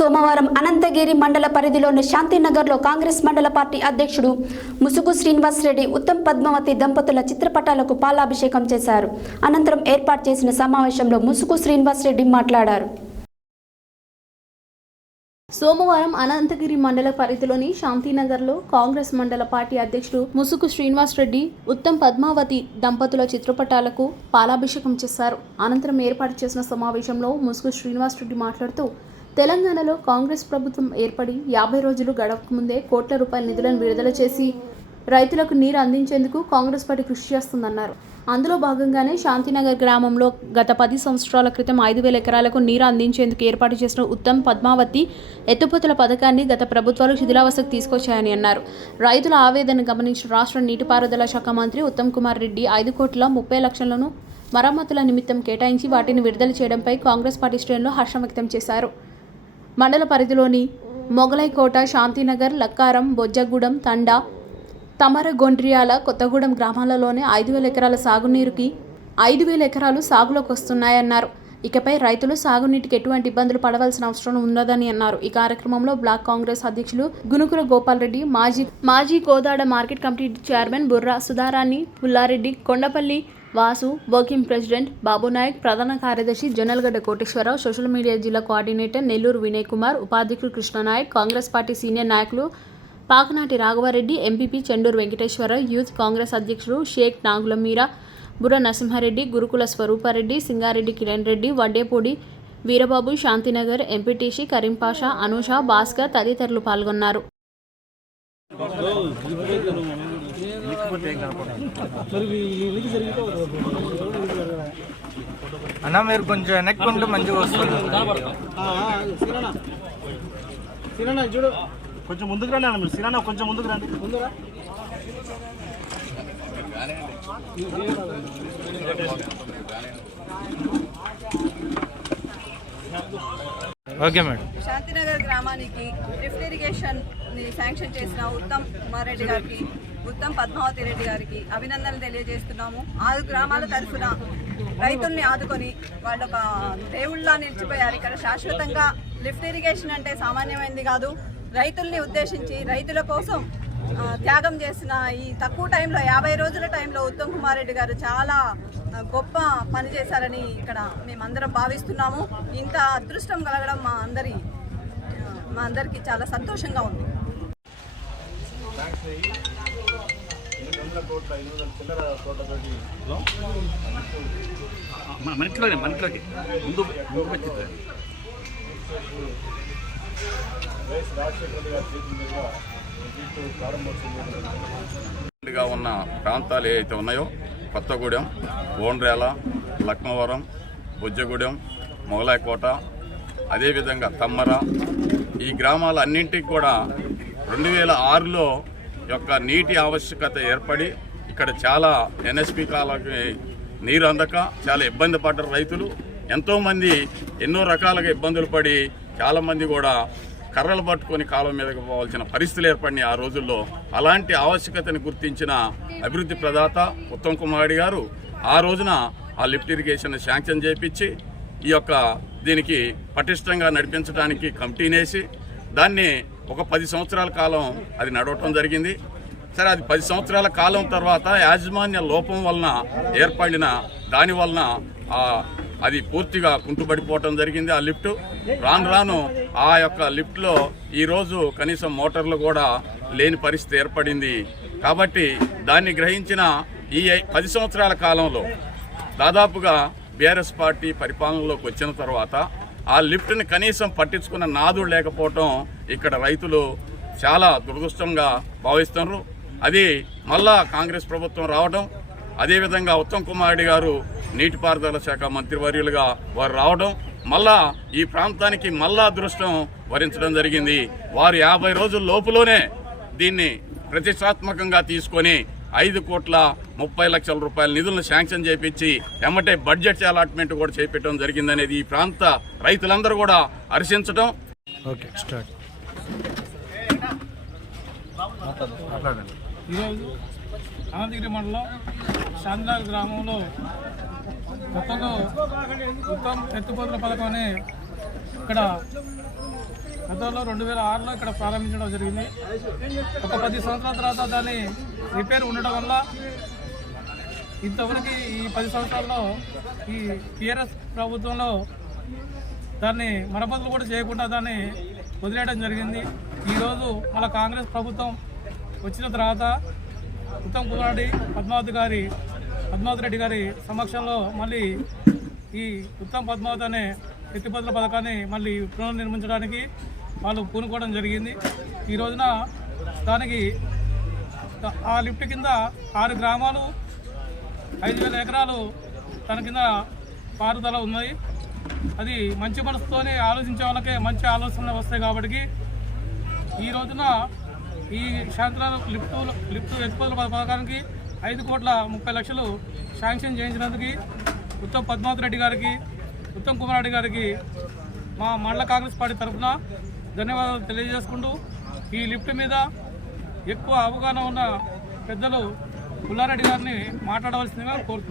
సోమవారం అనంతగిరి మండల పరిధిలోని శాంతినగర్లో కాంగ్రెస్ మండల పార్టీ అధ్యక్షుడు ముసుగు శ్రీనివాస్ రెడ్డి ఉత్తమ్ పద్మావతి దంపతుల చిత్రపటాలకు పాలాభిషేకం చేశారు. అనంతరం ఏర్పాటు చేసిన సమావేశంలో ముసుగు శ్రీనివాస్ రెడ్డి మాట్లాడారు. సోమవారం అనంతగిరి మండల పరిధిలోని శాంతినగర్లో కాంగ్రెస్ మండల పార్టీ అధ్యక్షుడు ముసుగు శ్రీనివాస్ రెడ్డి ఉత్తమ్ పద్మావతి దంపతుల చిత్రపటాలకు పాలాభిషేకం చేశారు. అనంతరం ఏర్పాటు చేసిన సమావేశంలో ముసుగు శ్రీనివాస్ రెడ్డి మాట్లాడుతూ తెలంగాణలో కాంగ్రెస్ ప్రభుత్వం ఏర్పడి 50 రోజులు గడవకముందే కోట్ల రూపాయల నిధులను విడుదల చేసి రైతులకు నీరు అందించేందుకు కాంగ్రెస్ పార్టీ కృషి చేస్తుందన్నారు. అందులో భాగంగానే శాంతినగర్ గ్రామంలో గత 10 సంవత్సరాల క్రితం 5,000 ఎకరాలకు నీరు అందించేందుకు ఏర్పాటు చేసిన ఉత్తమ్ పద్మావతి ఎత్తిపోతల పథకాన్ని గత ప్రభుత్వాలు శిథిలావస్థకు తీసుకొచ్చాయని అన్నారు. రైతుల ఆవేదన గమనించిన రాష్ట్ర నీటిపారుదల శాఖ మంత్రి ఉత్తమ్ కుమార్ రెడ్డి 5,30,00,000లను మరమ్మతుల నిమిత్తం కేటాయించి వాటిని విడుదల చేయడంపై కాంగ్రెస్ పార్టీ శ్రేణులు హర్షం వ్యక్తం చేశారు. మండల పరిధిలోని మొగలైకోట, శాంతినగర్, లక్కారం, బొజ్జగూడెం, తండా, తమరగొండ్రియాల, కొత్తగూడెం గ్రామాలలోనే 5,000 ఎకరాల సాగునీరుకి 5,000 ఎకరాలు సాగులోకి వస్తున్నాయన్నారు. ఇకపై రైతులు సాగునీటికి ఎటువంటి ఇబ్బందులు పడవలసిన అవసరం ఉండదని అన్నారు. ఈ కార్యక్రమంలో బ్లాక్ కాంగ్రెస్ అధ్యక్షులు గునుకుల గోపాల్ రెడ్డి, మాజీ Kodad market committee chairman Burra Sudharani, Pullareddy, Kondapalli Vasu, working president Babunayak, ప్రధాన కార్యదర్శి జొన్నలగడ్డ కోటేశ్వరరావు, సోషల్ మీడియా జిల్లా కోఆర్డినేటర్ నెల్లూరు వినయ్ కుమార్, ఉపాధ్యక్షుడు కృష్ణనాయక్, కాంగ్రెస్ పార్టీ సీనియర్ నాయకులు పాకనాటి రాఘవారెడ్డి, ఎంపీపీ చెండూరు వెంకటేశ్వరరావు, యూత్ కాంగ్రెస్ అధ్యక్షుడు షేక్ నాగుల మీరా, బుర్ర నరసింహారెడ్డి, గురుకుల స్వరూపారెడ్డి, సింగారెడ్డి కిరణ్ రెడ్డి, వడ్డేపూడి వీరబాబు, శాంతినగర్ ఎంపీటీసీ కరీంపాషా, అనూష, భాస్కర్ తదితరులు పాల్గొన్నారు. అన్న మీరు కొంచెం వెనక్కుంటే మంచిగా వస్తుంది. చూడు కొంచెం ముందుకు రండి అన్న, మీరు సిరానా కొంచెం ముందుకు రండి. Okay madam. శాంతినగర్ గ్రామానికి లిఫ్ట్ ఇరిగేషన్ శాంక్షన్ చేసిన ఉత్తమ్ కుమార్ రెడ్డి గారికి, ఉత్తమ్ పద్మావతి రెడ్డి గారికి అభినందనలు తెలియజేస్తున్నాము. 6 గ్రామాల తరఫున రైతుల్ని ఆదుకొని వాళ్ళు ఒక దేవుళ్ళ నిలిచిపోయారు. ఇక్కడ శాశ్వతంగా లిఫ్ట్ ఇరిగేషన్ అంటే సామాన్యమైనది కాదు. రైతుల్ని ఉద్దేశించి రైతుల కోసం త్యాగం చేసిన ఈ తక్కువ టైంలో 50 రోజుల టైంలో ఉత్తమ్ కుమార్ రెడ్డి గారు చాలా గొప్ప పని చేశారని ఇక్కడ మేమందరం భావిస్తున్నాము. ఇంత అదృష్టం కలగడం మా అందరికీ చాలా సంతోషంగా ఉంది. ఉన్న ప్రాంతాలు ఏవైతే ఉన్నాయో కొత్తగూడెం, ఓండ్రేల, లక్నవరం, బొజ్జగూడెం, మొగలాయకోట, అదేవిధంగా తమ్మర, ఈ గ్రామాలన్నింటికి కూడా 2006లో యొక్క నీటి ఆవశ్యకత ఏర్పడి ఇక్కడ చాలా ఎన్ఎస్పి కాలకి నీరు అందక చాలా ఇబ్బంది పడ్డారు రైతులు. ఎంతోమంది ఎన్నో రకాలుగా ఇబ్బందులు పడి చాలామంది కూడా కర్రలు పట్టుకొని కాలం మీదకి పోవాల్సిన పరిస్థితులు ఏర్పడినాయి ఆ రోజుల్లో. అలాంటి ఆవశ్యకతను గుర్తించిన అభివృద్ధి ప్రదాత ఉత్తమ్ కుమార్ రెడ్డి గారు ఆ రోజున ఆ లిఫ్ట్ ఇరిగేషన్ శాంక్షన్ చేయించి ఈ యొక్క దీనికి పటిష్టంగా నడిపించడానికి కమిటీనేసి దాన్ని ఒక 10 సంవత్సరాల కాలం అది నడవటం జరిగింది. సరే, అది 10 సంవత్సరాల కాలం తర్వాత యాజమాన్య లోపం వలన ఏర్పడిన దాని వలన అది పూర్తిగా కుంటుపడిపోవటం జరిగింది. ఆ లిఫ్ట్ రాను ఆ యొక్క లిఫ్ట్లో ఈరోజు కనీసం మోటార్లు కూడా లేని పరిస్థితి ఏర్పడింది. కాబట్టి దాన్ని గ్రహించిన ఈ 10 సంవత్సరాల కాలంలో దాదాపుగా బీఆర్ఎస్ పార్టీ పరిపాలనలోకి వచ్చిన తర్వాత ఆ లిఫ్ట్ని కనీసం పట్టించుకున్న నాదుడు లేకపోవటం ఇక్కడ రైతులు చాలా దురదృష్టంగా భావిస్తున్నారు. అది మళ్ళా కాంగ్రెస్ ప్రభుత్వం రావడం, అదేవిధంగా ఉత్తమ్ కుమార్ రెడ్డి గారు నీటిపారుదల శాఖ మంత్రివర్యులుగా వారు రావడం, మళ్ళా ఈ ప్రాంతానికి మళ్ళా అదృష్టం వరించడం జరిగింది. వారు 50 రోజుల లోపులోనే దీన్ని ప్రతిష్టాత్మకంగా తీసుకొని 5,30,00,000 రూపాయల నిధులను శాంక్షన్ చేయించి ఎమ్మటే బడ్జెట్ అలాట్మెంట్ కూడా చేపట్టడం జరిగిందనేది ఈ ప్రాంత రైతులందరూ కూడా హర్షించడం. ఈరోజు అనంతగిరి మండలం శాంతినగర్ గ్రామంలో కొత్తగా ఉత్తమ్ ఎత్తిపోతల పథకం అని ఇక్కడ గతంలో 2006లో ఇక్కడ ప్రారంభించడం జరిగింది. ఒక 10 సంవత్సరాల తర్వాత దాన్ని రిపేర్ ఉండడం వల్ల ఇంతవరకు ఈ 10 సంవత్సరాల్లో ఈ టీఆర్ఎస్ ప్రభుత్వంలో దాన్ని మరమ్మతులు కూడా చేయకుండా దాన్ని వదిలేయడం జరిగింది. ఈరోజు మన కాంగ్రెస్ ప్రభుత్వం వచ్చిన తర్వాత ఉత్తమ్ కుమార్ రెడ్డి పద్మావతి రెడ్డి గారి సమక్షంలో మళ్ళీ ఈ ఉత్తమ్ పద్మావతి అనే ఎత్తిపోతల పథకాన్ని మళ్ళీ పునర్నిర్మించడానికి వాళ్ళు పూనుకోవడం జరిగింది. ఈ రోజున దానికి ఆ లిఫ్ట్ కింద 6 గ్రామాలు 5,000 ఎకరాలు తన కింద పారుదల ఉన్నాయి. అది మంచి మనసుతోనే ఆలోచించే వాళ్ళకే మంచి ఆలోచనలు వస్తాయి. కాబట్టి ఈ రోజున ఈ శాంతినగర్ లిఫ్ట్ ఎత్తిపోతల పథకానికి 5,30,00,000 శాంక్షన్ చేయించినందుకు ఉత్తమ్ పద్మావతి రెడ్డి గారికి, ఉత్తమ్ కుమార్ రెడ్డి గారికి మా మండల కాంగ్రెస్ పార్టీ తరఫున ధన్యవాదాలు తెలియజేసుకుంటూ ఈ లిఫ్ట్ మీద ఎక్కువ అవగాహన ఉన్న పెద్దలు పుల్లారెడ్డి గారిని మాట్లాడవలసిందిగా కోరుతున్నాను.